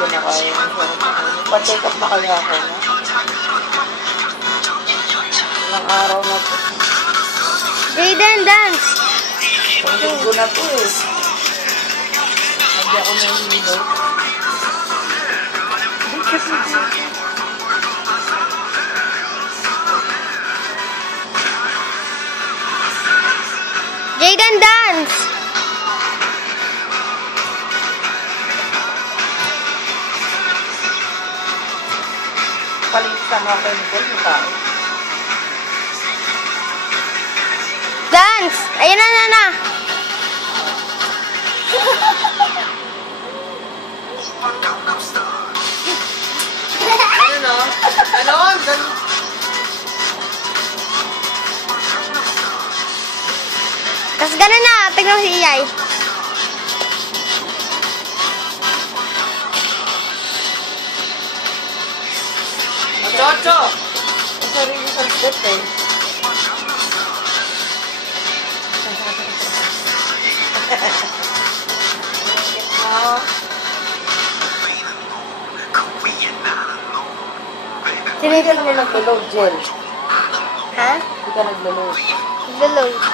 ko na kaya. Pa-check up na kaya ako, no? Ilang araw na to. Jaden, dance! Ang linggo na to eh. Hindi ako nahihilo. Jaden, dance! Palitan ako kayo ng tao. Dance! Ayan na. Ano no? Ano? Tapos ganun na. Tignan mo si Iyay. Chocho! Ang sarili sa step eh. Hindi ka naman nag-load, Jel. Ha? Hindi ka nag-load. Naglo-load.